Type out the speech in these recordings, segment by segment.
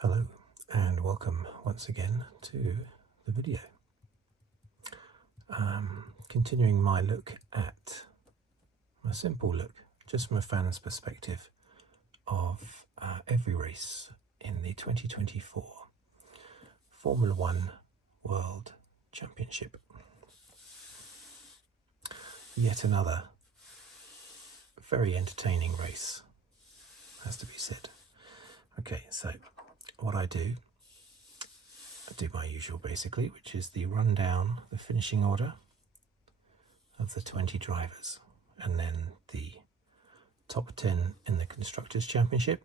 Hello and welcome once again to the video. Continuing my look at a simple look, just from a fan's perspective, of every race in the 2024 Formula One World Championship. Yet another very entertaining race, has to be said. Okay, so what I do my usual basically, which is the rundown, the finishing order of the 20 drivers, and then the top 10 in the Constructors' Championship,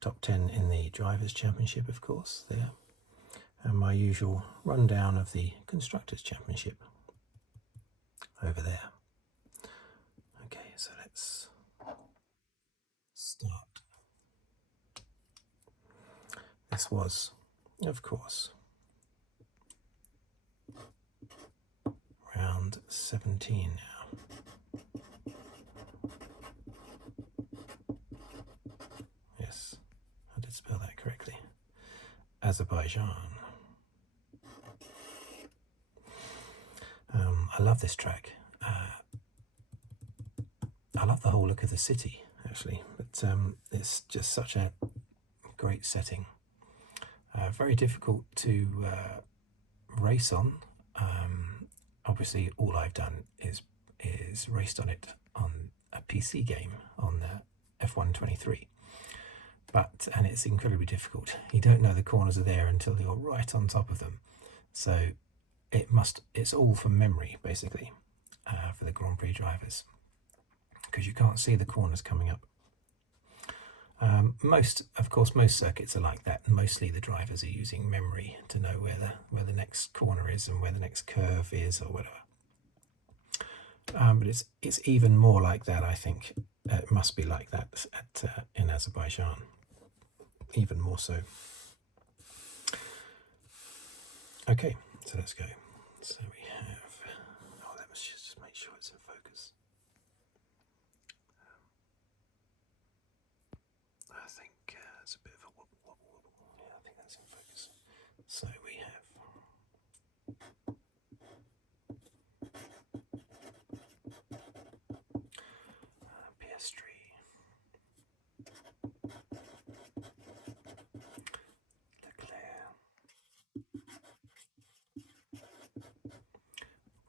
top 10 in the Drivers' Championship, of course, there, and my usual rundown of the Constructors' Championship over there. Okay, so let's start. This was, of course, round 17 now. Yes, I did spell that correctly. Azerbaijan. I love this track. I love the whole look of the city, actually, but it's just such a great setting. Very difficult to race on. Obviously, all I've done is raced on it on a PC game on the F123. And it's incredibly difficult. You don't know the corners are there until you're right on top of them. So it's all from memory, basically, for the Grand Prix drivers, because you can't see the corners coming up. Most circuits are like that. Mostly the drivers are using memory to know where the next corner is and where the next curve is or whatever. But it's even more like that, I think. It must be like that in Azerbaijan, even more so. Okay, so let's go. So we have. Let's just make sure it's in focus. I think it's a bit of a wobble. Yeah, I think that's in focus. So we have Piastri, Leclerc,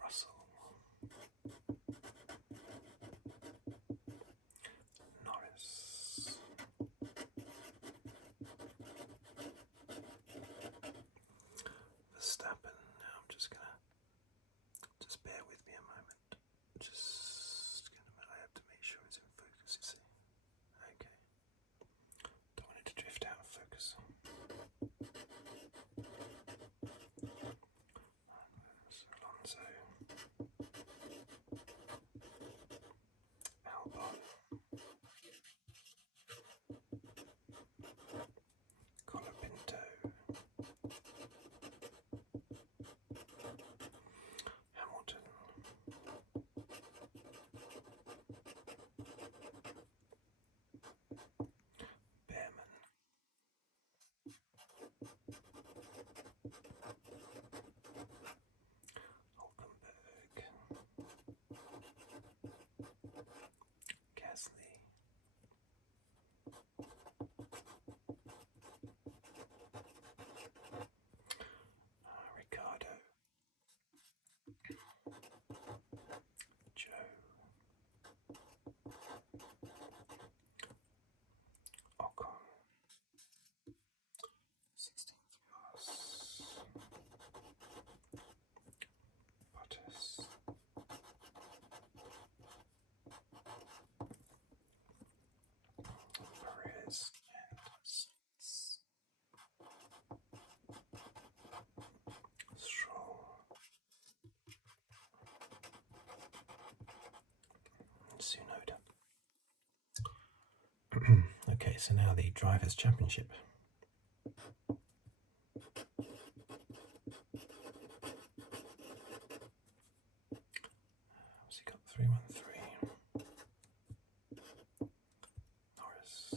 Russell, Norris, Verstappen. Now I'm just bear with me a moment. I have to make sure it's in focus, you see. Okay. Don't want it to drift out of focus. Alonso, Albon, Colapinto, Hamilton, Behrman, Hulkenberg, Gasly, Ricciardo, Zhou, Ocon, 16th Haas, Bottas, Perez, and Sainz, Stroll, Tsunoda. Okay, so now the Drivers' Championship. What's he got? 313. Norris.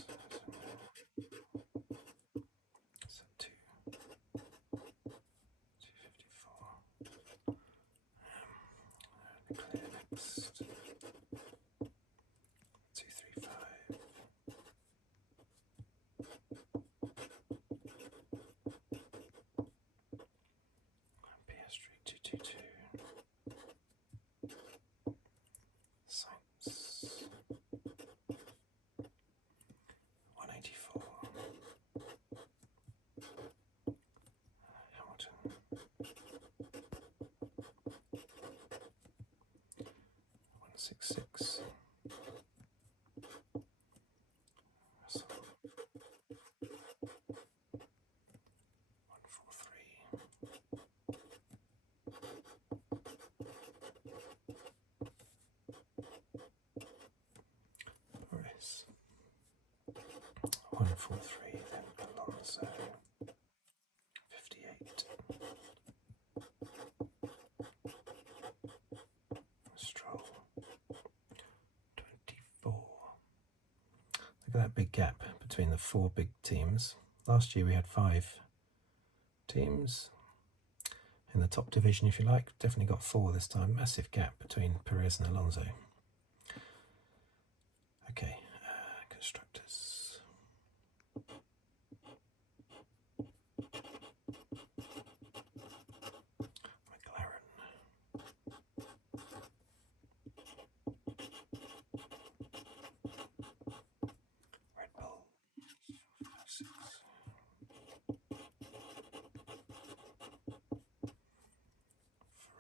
84. Hamilton. 166. Russell. 143. Norris. 143. Then Alonso. 58. Stroll. 24. Look at that big gap between the four big teams. Last year we had 5 teams in the top division, if you like. Definitely got 4 this time. Massive gap between Perez and Alonso. Okay, constructors. McLaren. Redbull. 6.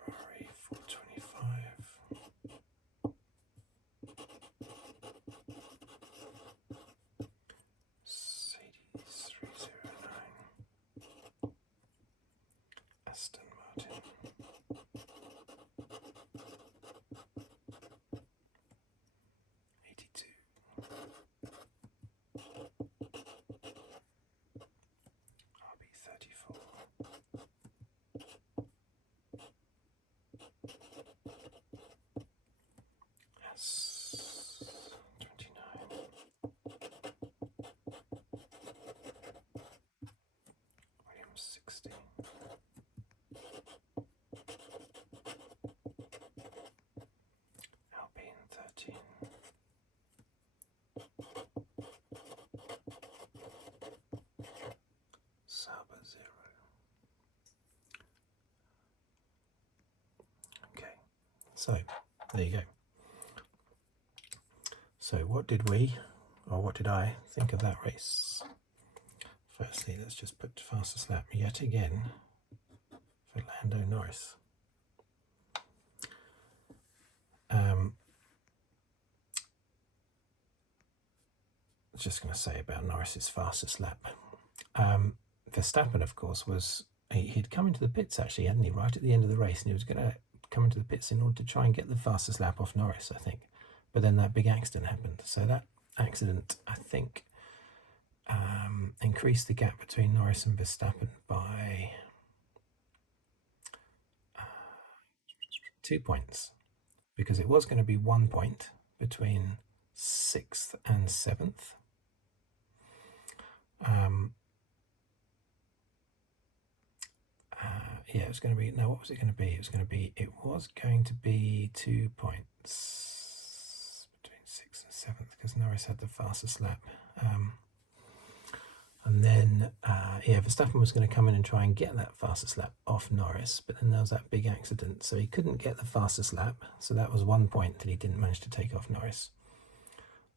Ferrari 425. Mercedes 309. Aston Martin. 82. RB34. Haas 29. Williams 60. Alpine 13. Sauber 0. Okay, so there you go. So what did we, or what did I think of that race? Firstly, let's just put fastest lap yet again for Lando Norris. Just going to say about Norris's fastest lap. Verstappen, of course, he'd come into the pits actually, hadn't he, right at the end of the race, and he was going to come into the pits in order to try and get the fastest lap off Norris, I think. But then that big accident happened. So that accident, I think, increased the gap between Norris and Verstappen by 2 points, because it was going to be 1 point between 6th and 7th. Yeah, it was going to be, no, what was it going to be? It was going to be 2 points between 6th and 7th, because Norris had the fastest lap. And then, Verstappen was going to come in and try and get that fastest lap off Norris, but then there was that big accident, so he couldn't get the fastest lap, so that was 1 point that he didn't manage to take off Norris.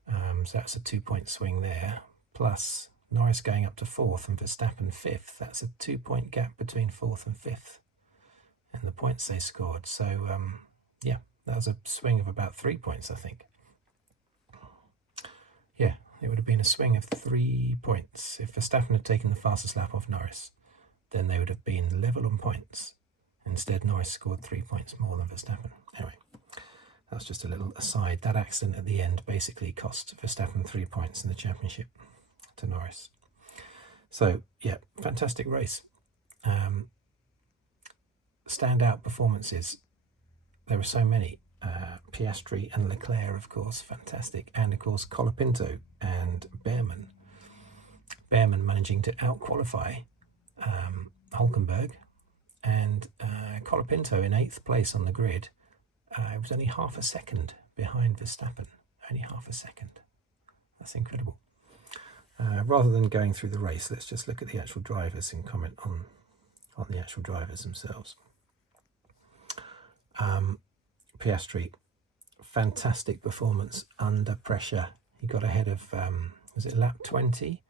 So that's a 2 point swing there, plus Norris going up to 4th and Verstappen 5th. That's a 2 point gap between 4th and 5th and the points they scored. So, that was a swing of about 3 points, I think. Yeah, it would have been a swing of 3 points. If Verstappen had taken the fastest lap off Norris, then they would have been level on points. Instead, Norris scored 3 points more than Verstappen. Anyway, that's just a little aside. That accident at the end basically cost Verstappen 3 points in the championship to Norris. So, yeah, fantastic race. Standout performances. There were so many. Piastri and Leclerc, of course, fantastic. And, of course, Colapinto and Behrman. Behrman managing to out-qualify Hulkenberg. And Colapinto in 8th place on the grid. It was only half a second behind Verstappen. Only half a second. That's incredible. Rather than going through the race, let's just look at the actual drivers and comment on the actual drivers themselves. Piastri, fantastic performance under pressure. He got ahead of, was it lap 20?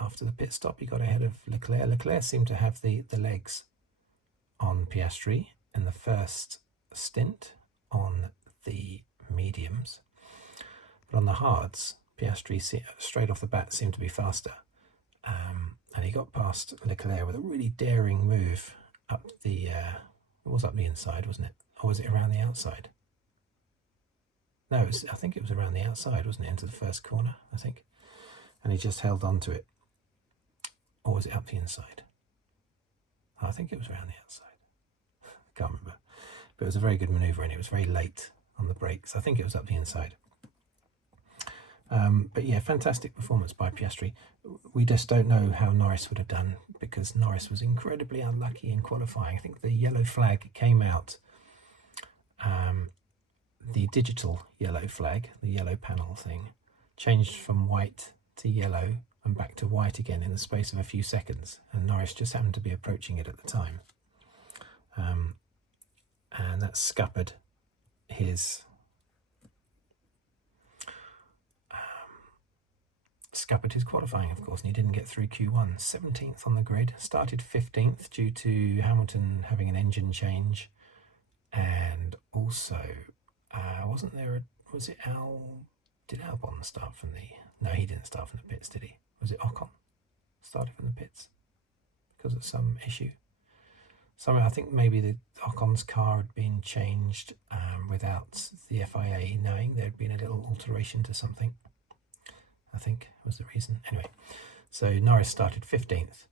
after the pit stop, he got ahead of Leclerc. Leclerc seemed to have the legs on Piastri in the first stint on the mediums. But on the hards, Piastri straight off the bat seemed to be faster. And he got past Leclerc with a really daring move up the... it was up the inside, wasn't it? Or was it around the outside? No, I think it was around the outside, wasn't it? Into the first corner, I think. And he just held on to it. Or was it up the inside? I think it was around the outside. Can't remember. But it was a very good manoeuvre and it was very late on the brakes. I think it was up the inside. But yeah, fantastic performance by Piastri. We just don't know how Norris would have done because Norris was incredibly unlucky in qualifying. I think the yellow flag came out, the digital yellow flag, the yellow panel thing, changed from white to yellow and back to white again in the space of a few seconds. And Norris just happened to be approaching it at the time. And that scuppered his... qualifying, of course, and he didn't get through Q1. 17th on the grid, started 15th due to Hamilton having an engine change, and also wasn't there did Albon start from the... No, he didn't start from the pits, did he? Was it Ocon started from the pits because of some issue? I think maybe the Ocon's car had been changed without the FIA knowing. There'd been a little alteration to something, I think was the reason. Anyway, so Norris started 15th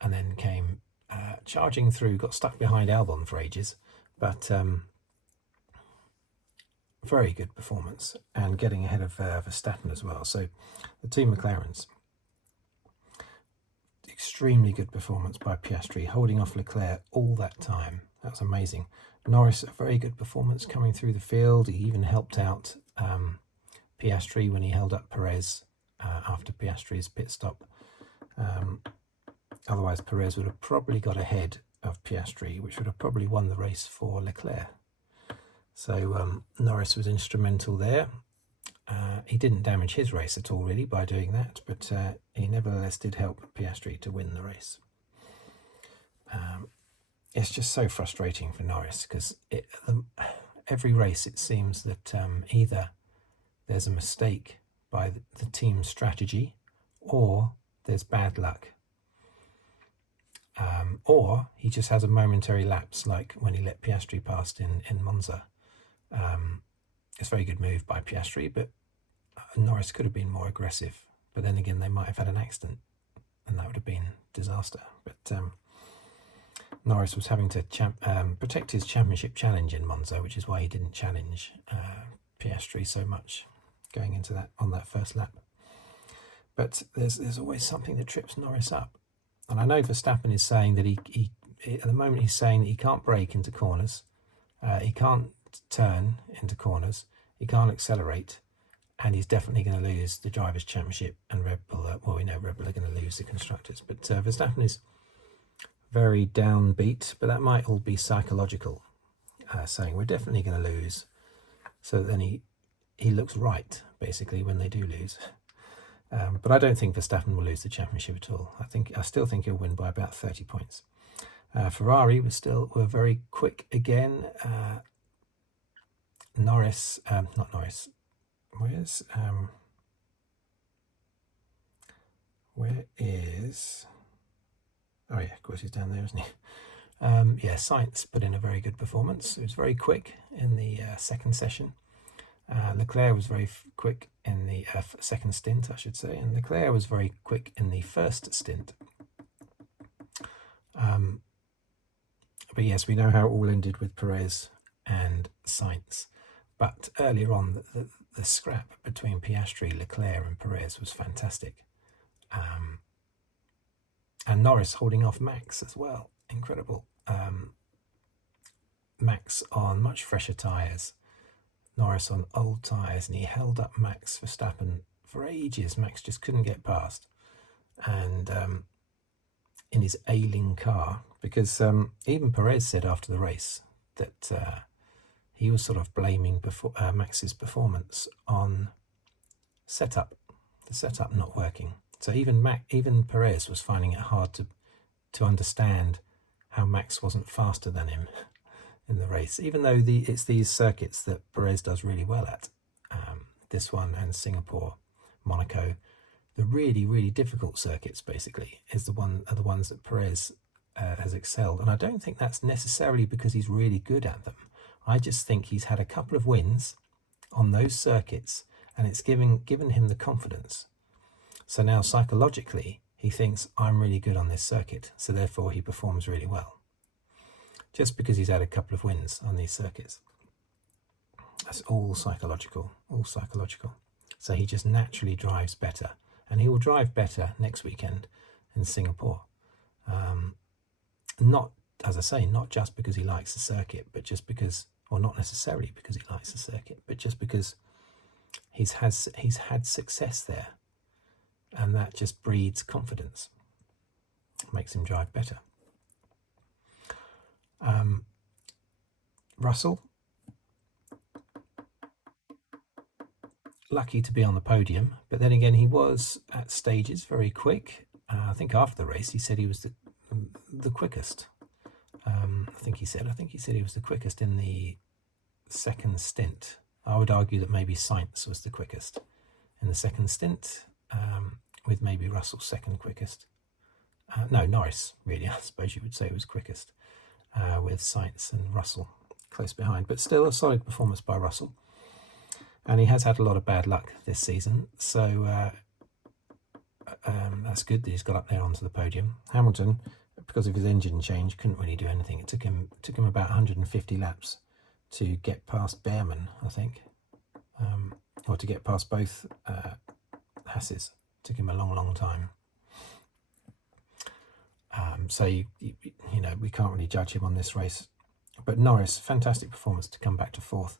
and then came charging through, got stuck behind Albon for ages, but very good performance and getting ahead of Verstappen as well. So the two McLarens, extremely good performance by Piastri, holding off Leclerc all that time. That was amazing. Norris, a very good performance coming through the field. He even helped out Piastri when he held up Perez after Piastri's pit stop. Otherwise, Perez would have probably got ahead of Piastri, which would have probably won the race for Leclerc. So Norris was instrumental there. He didn't damage his race at all, really, by doing that, but he nevertheless did help Piastri to win the race. It's just so frustrating for Norris because every race it seems that either there's a mistake by the team's strategy, or there's bad luck, or he just has a momentary lapse, like when he let Piastri pass in Monza. It's a very good move by Piastri, but Norris could have been more aggressive. But then again, they might have had an accident, and that would have been disaster. But Norris was having to protect his championship challenge in Monza, which is why he didn't challenge Piastri so much going into that on that first lap. But there's always something that trips Norris up, and I know Verstappen is saying that he at the moment he's saying that he can't brake into corners, he can't turn into corners, he can't accelerate, and he's definitely going to lose the Drivers' Championship, and Red Bull. Well, we know Red Bull are going to lose the Constructors, but Verstappen is very downbeat. But that might all be psychological, saying we're definitely going to lose, so then he looks right, basically, when they do lose. But I don't think Verstappen will lose the championship at all. I still think he'll win by about 30 points. Ferrari were very quick again. Norris, not Norris. Where is? Oh yeah, of course he's down there, isn't he? Yeah, Sainz put in a very good performance. It was very quick in the second session. Leclerc was very quick in the second stint, I should say, and Leclerc was very quick in the first stint. But yes, we know how it all ended with Perez and Sainz. But earlier on, the scrap between Piastri, Leclerc and Perez was fantastic. And Norris holding off Max as well. Incredible. Max on much fresher tyres. Norris on old tyres, and he held up Max Verstappen for ages. Max just couldn't get past. And in his ailing car, because even Perez said after the race that he was sort of blaming Max's performance on the setup not working. So even Perez was finding it hard to understand how Max wasn't faster than him in the race, even though it's these circuits that Perez does really well at. This one and Singapore, Monaco, the really, really difficult circuits basically are the ones that Perez has excelled. And I don't think that's necessarily because he's really good at them. I just think he's had a couple of wins on those circuits and it's given him the confidence. So now psychologically, he thinks, I'm really good on this circuit, so therefore he performs really well. Just because he's had a couple of wins on these circuits. That's all psychological, So he just naturally drives better. And he will drive better next weekend in Singapore. Not, as I say, not just because he likes the circuit, but just because, or not necessarily because he likes the circuit, but just because he's had success there. And that just breeds confidence, makes him drive better. Russell, lucky to be on the podium, but then again he was at stages very quick. I think after the race he said he was the quickest. I think he said he was the quickest in the second stint. I would argue that maybe Sainz was the quickest in the second stint. With maybe Russell second quickest. No, Norris, really, I suppose you would say was quickest, with Sainz and Russell close behind. But still a solid performance by Russell. And he has had a lot of bad luck this season, so that's good that he's got up there onto the podium. Hamilton, because of his engine change, couldn't really do anything. It took him about 150 laps to get past Behrman, I think, or to get past both Haas's. Took him a long time. So you know, we can't really judge him on this race. But Norris, fantastic performance to come back to fourth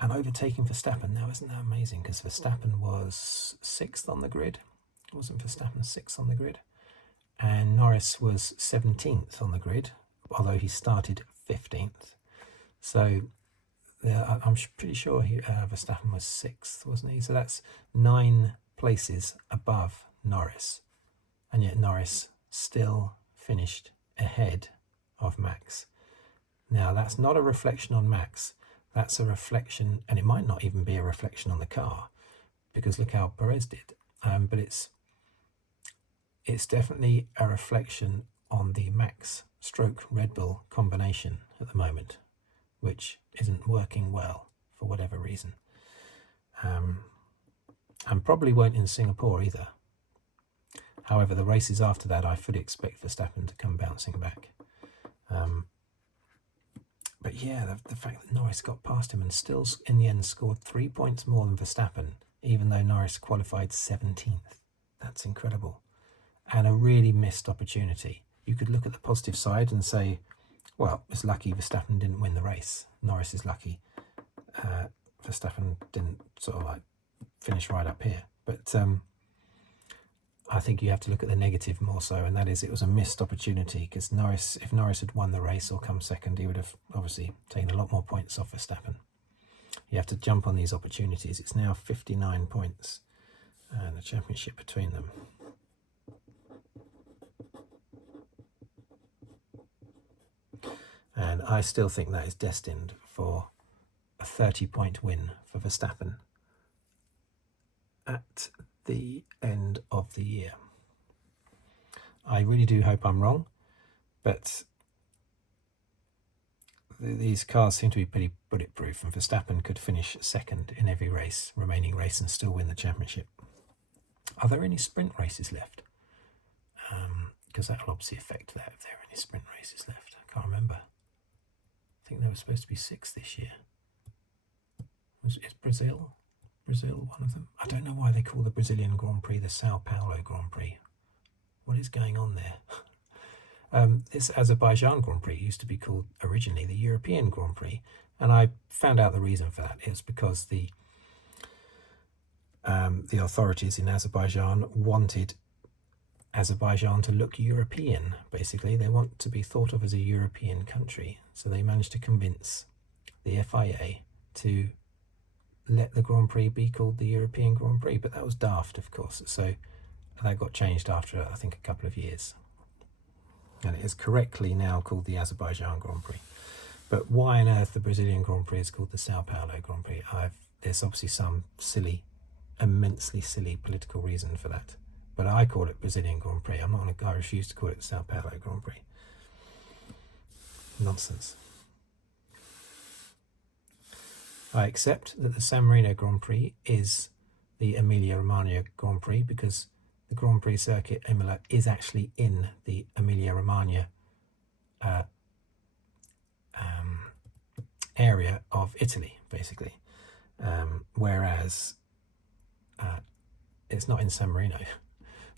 and overtaking Verstappen. Now, isn't that amazing? Because Verstappen was 6th on the grid. Wasn't Verstappen 6th on the grid? And Norris was 17th on the grid, although he started 15th. So I'm pretty sure Verstappen was 6th, wasn't he? So that's 9 places above Norris, and yet Norris still finished ahead of Max. Now that's not a reflection on Max, that's a reflection, and it might not even be a reflection on the car, because look how Perez did, but it's definitely a reflection on the Max stroke Red Bull combination at the moment, which isn't working well for whatever reason. And probably won't in Singapore either. However, the races after that, I fully expect Verstappen to come bouncing back. But yeah, the fact that Norris got past him and still in the end scored 3 points more than Verstappen, even though Norris qualified 17th. That's incredible. And a really missed opportunity. You could look at the positive side and say, well, it's lucky Verstappen didn't win the race. Norris is lucky Verstappen didn't sort of like finish right up here. But I think you have to look at the negative more so, and that is it was a missed opportunity, because if Norris had won the race or come second, he would have obviously taken a lot more points off Verstappen. You have to jump on these opportunities. It's now 59 points and a championship between them. And I still think that is destined for a 30-point win for Verstappen at the end of the year. I really do hope I'm wrong, but these cars seem to be pretty bulletproof, and Verstappen could finish second in every remaining race and still win the championship. Are there any sprint races left? Because that will obviously affect that if there are any sprint races left. I can't remember. I think there was supposed to be 6 this year. Is Brazil one of them? I don't know why they call the Brazilian Grand Prix the Sao Paulo Grand Prix. What is going on there? This Azerbaijan Grand Prix used to be called originally the European Grand Prix, and I found out the reason for that. It's because the authorities in Azerbaijan wanted Azerbaijan to look European. Basically, they want to be thought of as a European country, so they managed to convince the FIA to let the Grand Prix be called the European Grand Prix, but that was daft, of course. So That got changed after, I think, a couple of years. And it is correctly now called the Azerbaijan Grand Prix. But why on earth the Brazilian Grand Prix is called the Sao Paulo Grand Prix? There's obviously some silly, immensely silly political reason for that. But I call it Brazilian Grand Prix. I refuse to call it the Sao Paulo Grand Prix. Nonsense. I accept that the San Marino Grand Prix is the Emilia-Romagna Grand Prix because the Grand Prix circuit Imola is actually in the Emilia-Romagna area of Italy, basically. Whereas it's not in San Marino.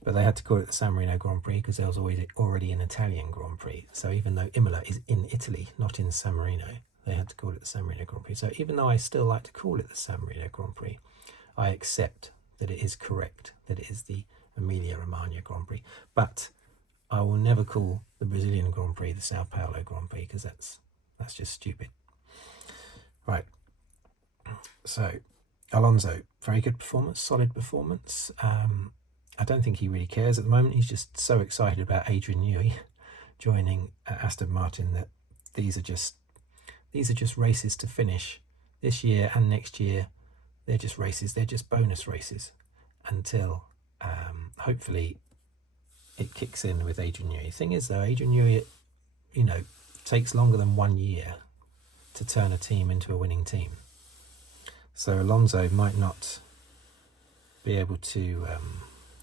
But they had to call it the San Marino Grand Prix because there was already an Italian Grand Prix. So even though Imola is in Italy, not in San Marino, they had to call it the San Marino Grand Prix. So even though I still like to call it the San Marino Grand Prix, I accept that it is correct, that it is the Emilia-Romagna Grand Prix. But I will never call the Brazilian Grand Prix the Sao Paulo Grand Prix because that's just stupid. Right. So Alonso, very good performance, solid performance. I don't think he really cares at the moment. He's just so excited about Adrian Newey joining Aston Martin that these are just races to finish this year and next year. They're just races. They're just bonus races until hopefully it kicks in with Adrian Newey. The thing is, though, Adrian Newey, takes longer than 1 year to turn a team into a winning team. So Alonso might not be able to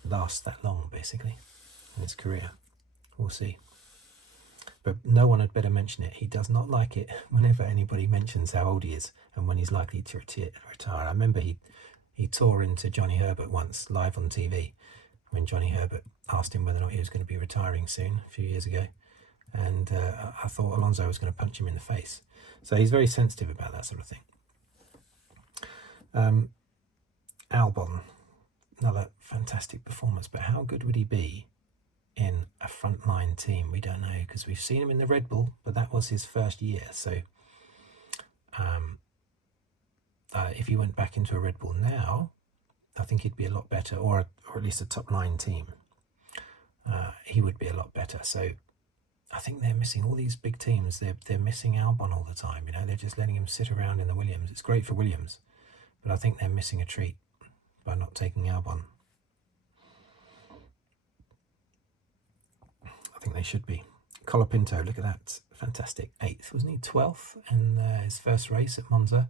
last that long, basically, in his career. We'll see. But no one had better mention it. He does not like it whenever anybody mentions how old he is and when he's likely to retire. I remember he tore into Johnny Herbert once, live on TV, when Johnny Herbert asked him whether or not he was going to be retiring soon, a few years ago. And I thought Alonso was going to punch him in the face. So he's very sensitive about that sort of thing. Albon, another fantastic performance, but how good would he be in a frontline team? We don't know, because we've seen him in the Red Bull, but that was his first year. So if he went back into a Red Bull now, I think he'd be a lot better, or at least a top 9 team. He would be a lot better. So I think they're missing all these big teams. They're missing Albon all the time. They're just letting him sit around in the Williams. It's great for Williams, but I think they're missing a treat by not taking Albon. I think they should be. Colapinto, look at that. Fantastic. 8th, wasn't he? 12th in his first race at Monza,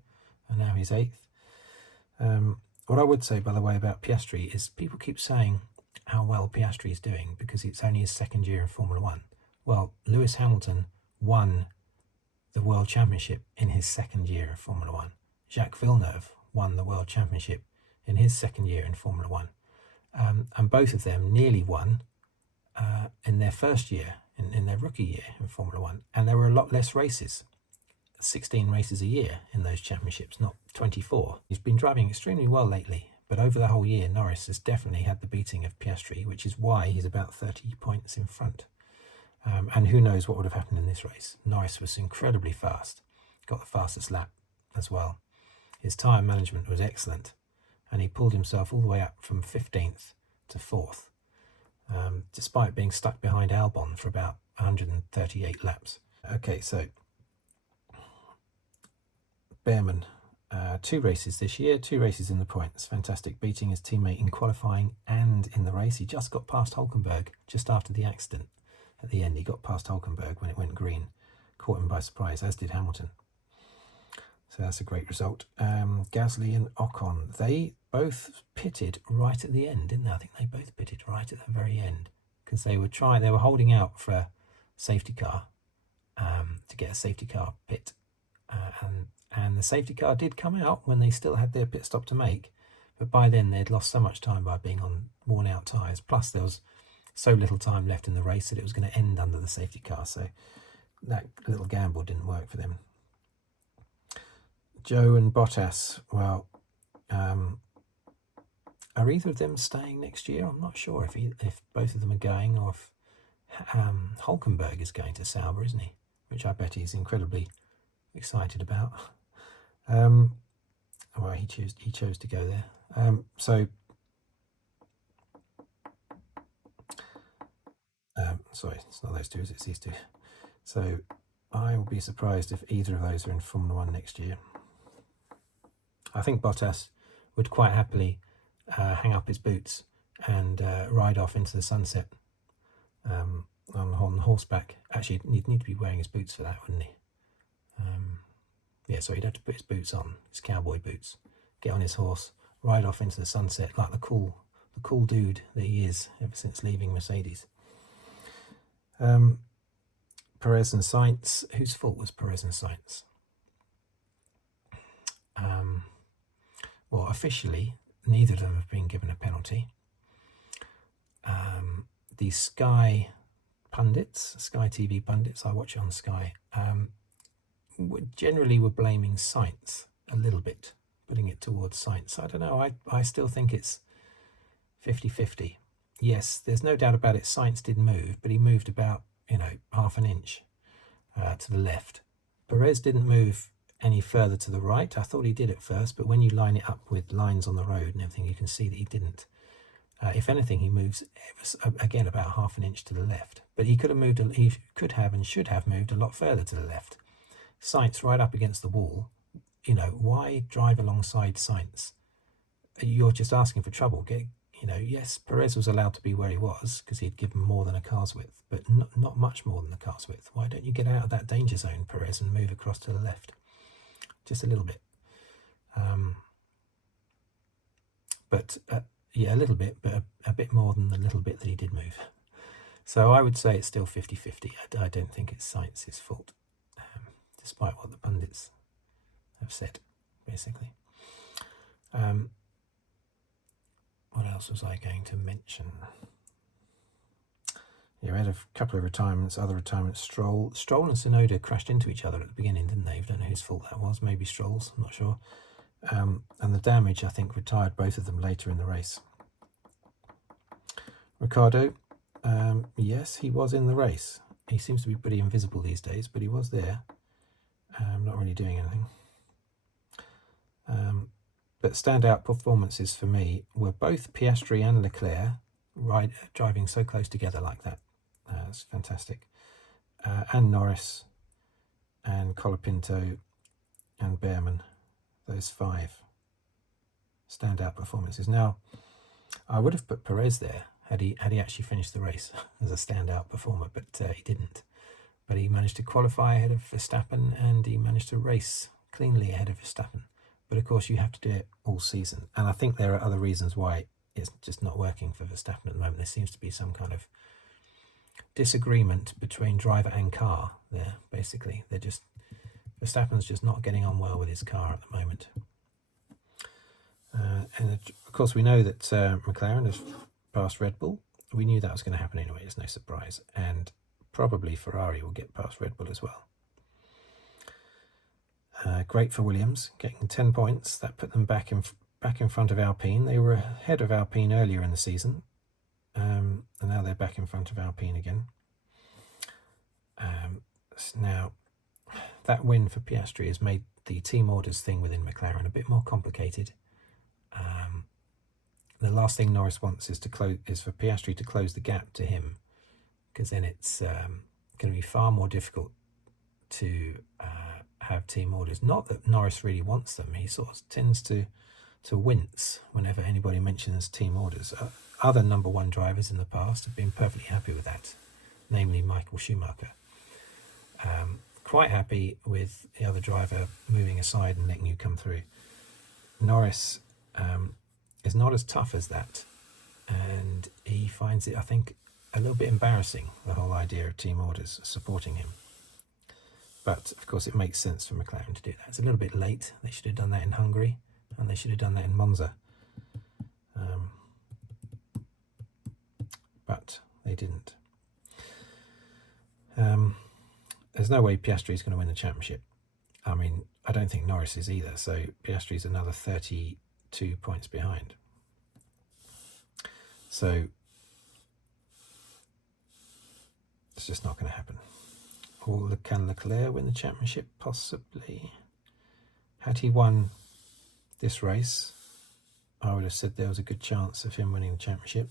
and now he's 8th. What I would say, by the way, about Piastri is people keep saying how well Piastri is doing because it's only his second year in Formula 1. Well, Lewis Hamilton won the World Championship in his second year in Formula 1. Jacques Villeneuve won the World Championship in his second year in Formula 1. And both of them nearly won in their first year, in their rookie year in Formula 1. And there were a lot less races, 16 races a year in those championships, not 24. He's been driving extremely well lately, but over the whole year, Norris has definitely had the beating of Piastri, which is why he's about 30 points in front. And who knows what would have happened in this race. Norris was incredibly fast, got the fastest lap as well. His tyre management was excellent, and he pulled himself all the way up from 15th to 4th, despite being stuck behind Albon for about 138 laps. Okay, so Behrman, 2 races this year, 2 races in the points. Fantastic, beating his teammate in qualifying and in the race. He just got past Hulkenberg just after the accident. At the end, he got past Hulkenberg when it went green. Caught him by surprise, as did Hamilton. So that's a great result. Gasly and Ocon, they both pitted right at the end, didn't they? I think they both pitted right at the very end because they were holding out for a safety car to get a safety car pit. And the safety car did come out when they still had their pit stop to make. But by then, they'd lost so much time by being on worn-out tyres. Plus, there was so little time left in the race that it was going to end under the safety car. So that little gamble didn't work for them. Zhou and Bottas, well, are either of them staying next year? I'm not sure if both of them are going, or if Hulkenberg is going to Sauber, isn't he? Which I bet he's incredibly excited about. Well, he chose to go there. So Sorry, it's not those two, it's these two. So I will be surprised if either of those are in Formula 1 next year. I think Bottas would quite happily hang up his boots and ride off into the sunset on horseback. Actually, he'd need to be wearing his boots for that, wouldn't he? Yeah, so he'd have to put his boots on, his cowboy boots, get on his horse, ride off into the sunset like the cool dude that he is ever since leaving Mercedes. Perez and Sainz. Whose fault was Perez and Sainz? Well, officially, neither of them have been given a penalty. The Sky TV pundits, I watch it on Sky, generally were blaming Sainz a little bit, putting it towards Sainz. I don't know, I still think it's 50-50. Yes, there's no doubt about it, Sainz did move, but he moved about, half an inch to the left. Perez didn't move any further to the right. I thought he did at first, but when you line it up with lines on the road and everything, you can see that he didn't. If anything, he moves again about half an inch to the left. But he could have and should have moved a lot further to the left. Sainz right up against the wall. Why drive alongside Sainz? You're just asking for trouble. Yes, Perez was allowed to be where he was because he'd given more than a car's width, but not much more than a car's width. Why don't you get out of that danger zone, Perez, and move across to the left? Just a little bit. A little bit, but a bit more than the little bit that he did move. So I would say it's still 50-50. I don't think it's Sainz's fault, despite what the pundits have said, basically. What else was I going to mention? Yeah, we had a couple of other retirements. Stroll and Tsunoda crashed into each other at the beginning, didn't they? I don't know whose fault that was. Maybe Stroll's, I'm not sure. And the damage, I think, retired both of them later in the race. Ricciardo, yes, he was in the race. He seems to be pretty invisible these days, but he was there. Not really doing anything. But standout performances for me were both Piastri and Leclerc driving so close together like that. It's fantastic. And Norris and Colapinto and Behrman. Those 5 standout performances. Now, I would have put Perez there had he actually finished the race as a standout performer, but he didn't. But he managed to qualify ahead of Verstappen, and he managed to race cleanly ahead of Verstappen. But of course, you have to do it all season, and I think there are other reasons why it's just not working for Verstappen at the moment. There seems to be some kind of disagreement between driver and car there. Basically, Verstappen's just not getting on well with his car at the moment. And of course, we know that McLaren has passed Red Bull. We knew that was going to happen anyway. It's no surprise. And probably Ferrari will get past Red Bull as well. Great for Williams, getting 10 points. That put them back in front of Alpine. They were ahead of Alpine earlier in the season. And now they're back in front of Alpine again. Now, that win for Piastri has made the team orders thing within McLaren a bit more complicated. The last thing Norris wants is for Piastri to close the gap to him, because then it's going to be far more difficult to have team orders. Not that Norris really wants them. He sort of tends to wince whenever anybody mentions team orders. Other number 1 drivers in the past have been perfectly happy with that, namely Michael Schumacher. Quite happy with the other driver moving aside and letting you come through. Norris is not as tough as that, and he finds it, I think, a little bit embarrassing, the whole idea of team orders supporting him. But of course it makes sense for McLaren to do that. It's a little bit late. They should have done that in Hungary, and they should have done that in Monza. But they didn't. There's no way Piastri is going to win the championship. I mean, I don't think Norris is either, so Piastri's another 32 points behind. So it's just not going to happen. Or can Leclerc win the championship? Possibly. Had he won this race, I would have said there was a good chance of him winning the championship.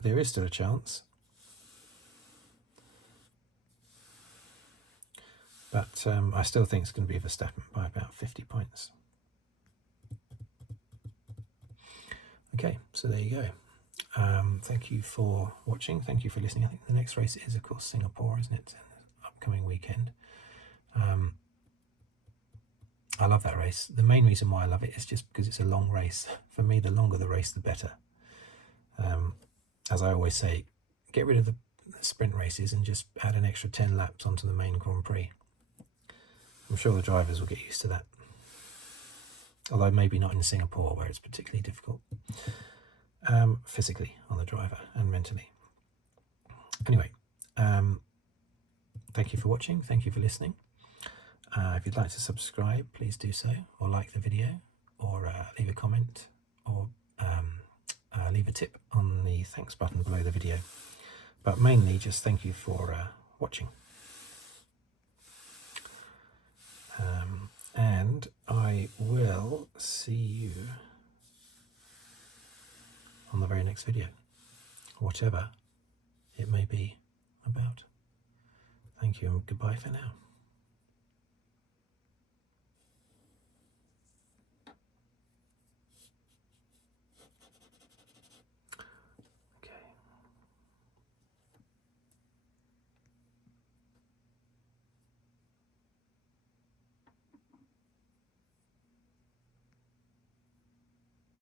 There is still a chance. But I still think it's going to be Verstappen by about 50 points. Okay, so there you go. Thank you for watching. Thank you for listening. I think the next race is, of course, Singapore, isn't it? Upcoming weekend. I love that race. The main reason why I love it is just because it's a long race. For me, the longer the race, the better. As I always say, get rid of the sprint races and just add an extra 10 laps onto the main Grand Prix. I'm sure the drivers will get used to that. Although maybe not in Singapore, where it's particularly difficult. Physically on the driver and mentally. Anyway, thank you for watching. Thank you for listening. If you'd like to subscribe, please do so, or like the video, or leave a comment, or leave a tip on the thanks button below the video. But mainly just thank you for watching. And I will see you on the very next video, whatever it may be about. Thank you and goodbye for now.